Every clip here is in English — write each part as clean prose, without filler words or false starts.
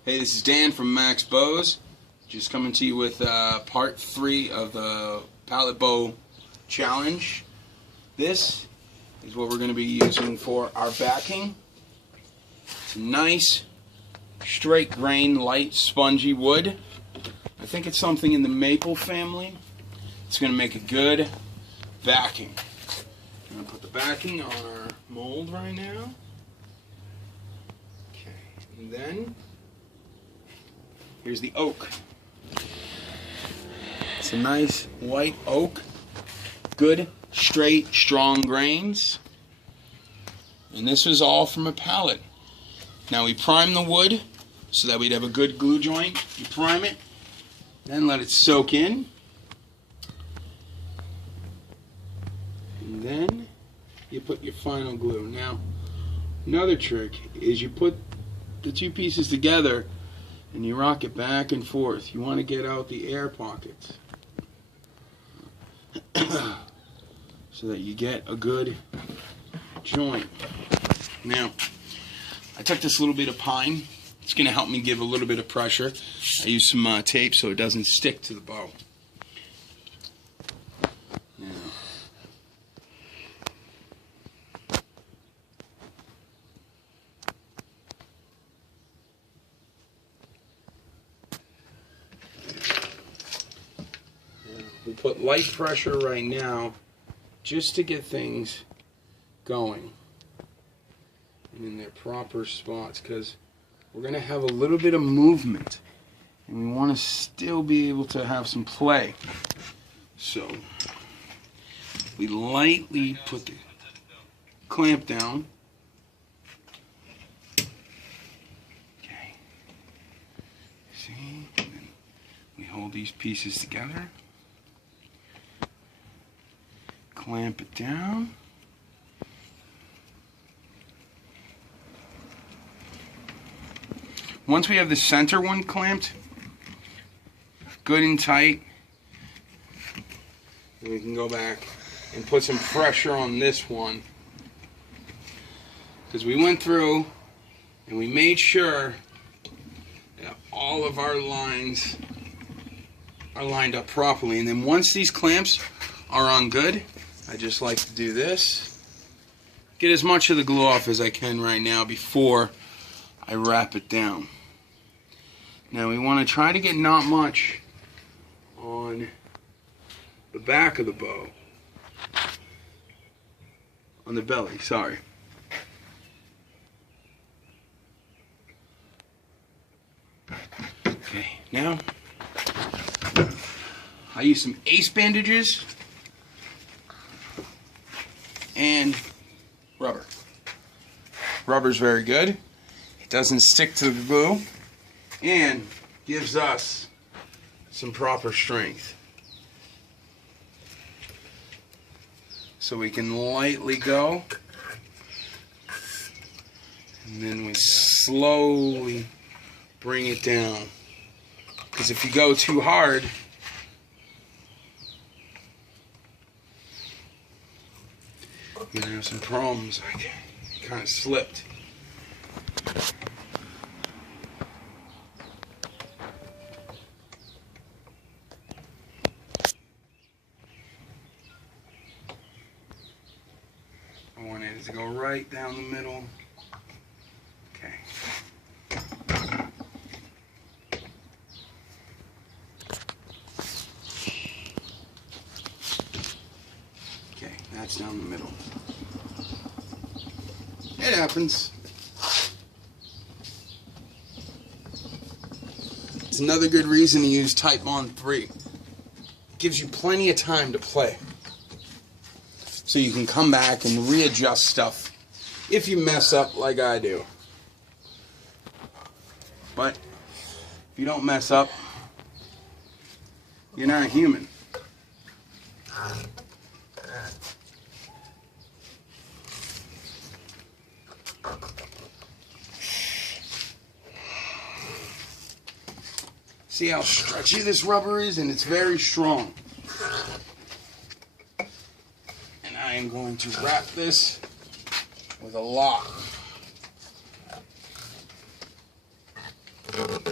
Hey, this is Dan from Max Bows. Just coming to you with part 3 of the pallet bow challenge. This is what we're going to be using for our backing. It's a nice, straight grain, light, spongy wood. I think it's something in the maple family. It's going to make a good backing. I'm going to put the backing on our mold right now. Okay, and then here's the oak. It's a nice white oak, good, straight, strong grains. And this was all from a pallet. Now we prime the wood so that we'd have a good glue joint. You prime it, then let it soak in. And then you put your final glue. Now, another trick is you put the two pieces together and you rock it back and forth. You want to get out the air pockets so that you get a good joint. Now, I took this little bit of pine. It's going to help me give a little bit of pressure. I use some tape so it doesn't stick to the bow. Now, we put light pressure right now just to get things going and in their proper spots, because we're going to have a little bit of movement and we want to still be able to have some play. So we lightly put the clamp down. Okay. See? And then we hold these pieces together. Clamp it down. Once we have the center one clamped good and tight, then we can go back and put some pressure on this one, because we went through and we made sure that all of our lines are lined up properly. And then once these clamps are on good, I just like to do this. Get as much of the glue off as I can right now before I wrap it down. Now we want to try to get not much on the back of the bow. On the belly, sorry. Okay, now I use some ace bandages and rubber. Rubber's very good. It doesn't stick to the glue and gives us some proper strength. So we can lightly go, and then we slowly bring it down. Because if you go too hard, you're gonna have some problems. I kind of slipped. I want it to go right down the middle. Okay. Okay, that's down the middle. It happens. It's another good reason to use Type Bond 3. It gives you plenty of time to play. So you can come back and readjust stuff if you mess up like I do. But if you don't mess up, you're not human. See how stretchy this rubber is, and it's very strong. And I am going to wrap this with a lock.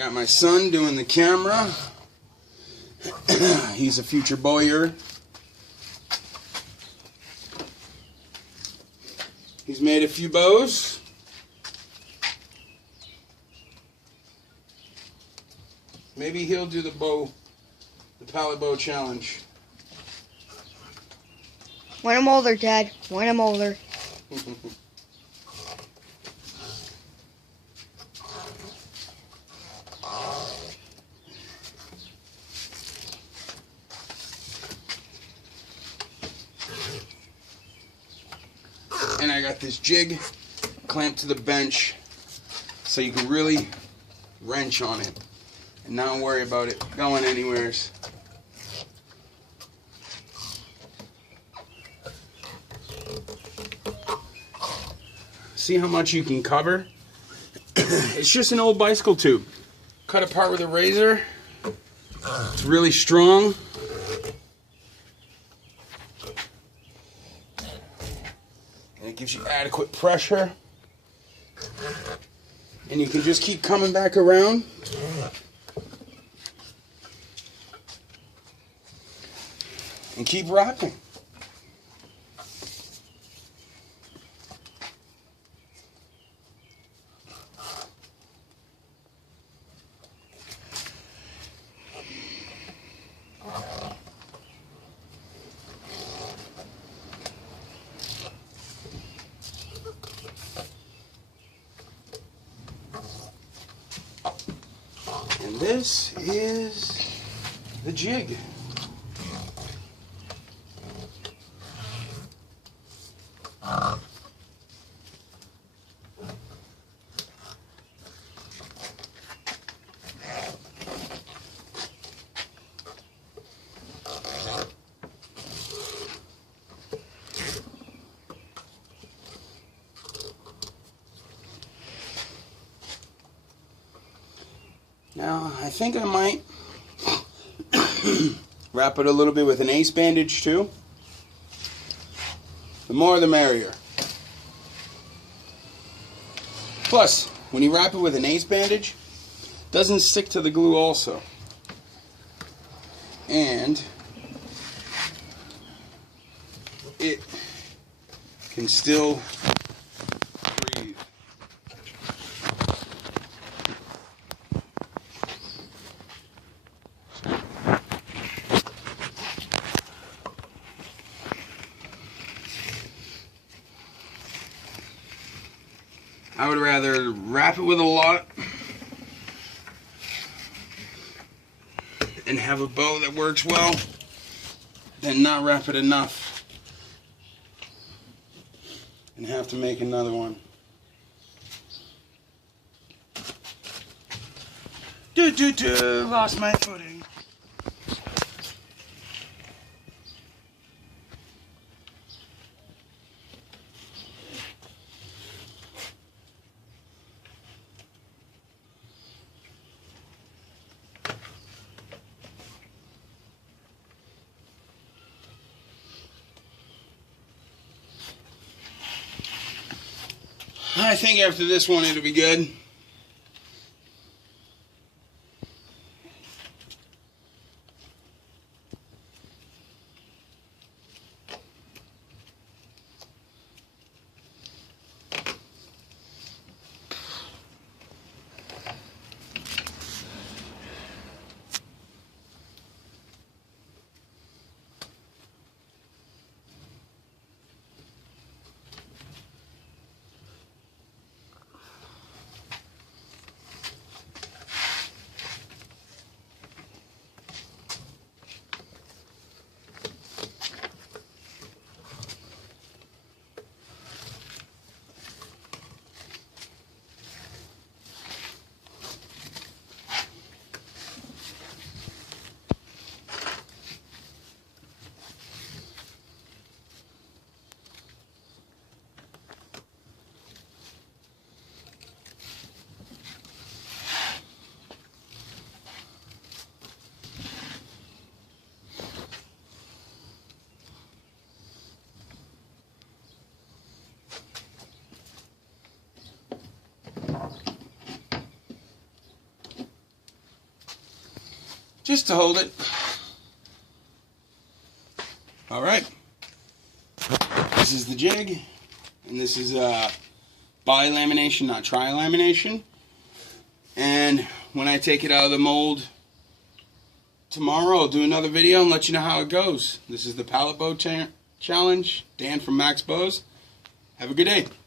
got my son doing the camera. He's a future bowyer. He's made a few bows. Maybe he'll do the pallet bow challenge. When I'm older, Dad. When I'm older. And I got this jig clamped to the bench so you can really wrench on it and not worry about it going anywheres. See how much you can cover? It's just an old bicycle tube. Cut apart with a razor. It's really strong. And it gives you adequate pressure. And you can just keep coming back around. And keep rocking. And this is the jig. Now, I think I might wrap it a little bit with an ace bandage too. The more the merrier. Plus, when you wrap it with an ace bandage, it doesn't stick to the glue also. And it can still breathe. I would rather wrap it with a lot and have a bow that works well than not wrap it enough and have to make another one. Lost my footing. I think after this one it'll be good. just to hold it. All right. This is the jig, and this is bi lamination, not tri lamination. And when I take it out of the mold tomorrow, I'll do another video and let you know how it goes. This is the Pallet Bow Challenge. Dan from Max Bows. Have a good day.